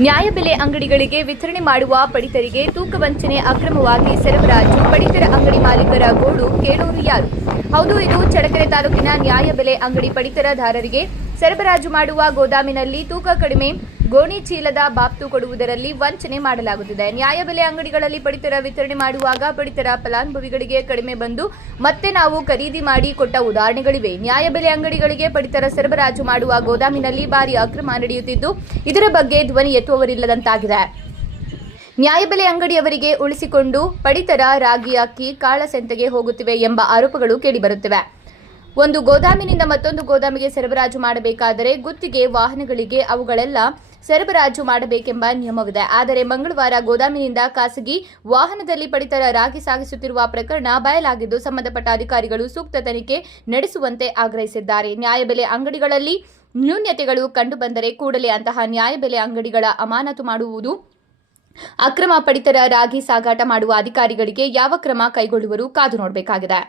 ನ್ಯಾಯಬೆಲೆ ಅಂಗಡಿಗಳಿಗೆ ವಿತರಣೆ ಮಾಡುವ ಪಡಿತರಿಗೆ ತೂಕ ವಂಚನೆ ಅಕ್ರಮವಾಗಿ ಸರಬರಾಜು. ಪಡಿತರ ಅಂಗಡಿ ಮಾಲೀಕರ ಗೋಡು ಕೇಳೋರು ಯಾರು? ಹೌದು, ಇದು ಚಡಕರೆ ತಾಲೂಕಿನ ನ್ಯಾಯಬೆಲೆ ಅಂಗಡಿ ಪಡಿತರದಾರರಿಗೆ ಸರಬರಾಜು ಮಾಡುವ ಗೋದಾಮಿನಲ್ಲಿ ತೂಕ ಕಡಿಮೆ, ಗೋಣಿ ಚೀಲದ ಬಾಪ್ತು ಕೊಡುವುದರಲ್ಲಿ ವಂಚನೆ ಮಾಡಲಾಗುತ್ತಿದೆ. ನ್ಯಾಯಬೆಲೆ ಅಂಗಡಿಗಳಲ್ಲಿ ಪಡಿತರ ವಿತರಣೆ ಮಾಡುವಾಗ ಪಡಿತರ ಫಲಾನುಭವಿಗಳಿಗೆ ಕಡಿಮೆ ಬಂದು ಮತ್ತೆ ನಾವು ಖರೀದಿ ಮಾಡಿ ಕೊಟ್ಟ ಉದಾಹರಣೆಗಳಿವೆ. ನ್ಯಾಯಬೆಲೆ ಅಂಗಡಿಗಳಿಗೆ ಪಡಿತರ ಸರಬರಾಜು ಮಾಡುವ ಗೋದಾಮಿನಲ್ಲಿ ಭಾರಿ ಅಕ್ರಮ ನಡೆಯುತ್ತಿದ್ದು, ಇದರ ಬಗ್ಗೆ ಧ್ವನಿ ಎತ್ತುವವರಿಲ್ಲದಂತಾಗಿದೆ. ನ್ಯಾಯಬೆಲೆ ಅಂಗಡಿಯವರಿಗೆ ಉಳಿಸಿಕೊಂಡು ಪಡಿತರ ರಾಗಿ ಅಕ್ಕಿ ಕಾಳಸಂತೆಗೆ ಹೋಗುತ್ತಿವೆ ಎಂಬ ಆರೋಪಗಳು ಕೇಳಿಬರುತ್ತಿವೆ. ಒಂದು ಗೋದಾಮಿನಿಂದ ಮತ್ತೊಂದು ಗೋದಾಮಿಗೆ ಸರಬರಾಜು ಮಾಡಬೇಕಾದರೆ ಗುತ್ತಿಗೆ, ವಾಹನಗಳಿಗೆ ಅವುಗಳೆಲ್ಲ ಸರಬರಾಜು ಮಾಡಬೇಕೆಂಬ ನಿಯಮವಿದೆ. ಆದರೆ ಮಂಗಳವಾರ ಗೋದಾಮಿನಿಂದ ಖಾಸಗಿ ವಾಹನದಲ್ಲಿ ಪಡಿತರ ರಾಗಿ ಸಾಗಿಸುತ್ತಿರುವ ಪ್ರಕರಣ ಬಯಲಾಗಿದ್ದು, ಸಂಬಂಧಪಟ್ಟ ಅಧಿಕಾರಿಗಳು ಸೂಕ್ತ ತನಿಖೆ ನಡೆಸುವಂತೆ ಆಗ್ರಹಿಸಿದ್ದಾರೆ. ನ್ಯಾಯಬೆಲೆ ಅಂಗಡಿಗಳಲ್ಲಿ ನ್ಯೂನ್ಯತೆಗಳು ಕಂಡುಬಂದರೆ ಕೂಡಲೇ ಅಂತಹ ನ್ಯಾಯಬೆಲೆ ಅಂಗಡಿಗಳ ಅಮಾನತು ಮಾಡುವುದು ಅಕ್ರಮ ಪಡಿತರ ರಾಗಿ ಸಾಗಾಟ ಮಾಡುವ ಅಧಿಕಾರಿಗಳಿಗೆ ಯಾವ ಕ್ರಮ ಕೈಗೊಳ್ಳುವರು ಕಾದು ನೋಡಬೇಕಾಗಿದೆ.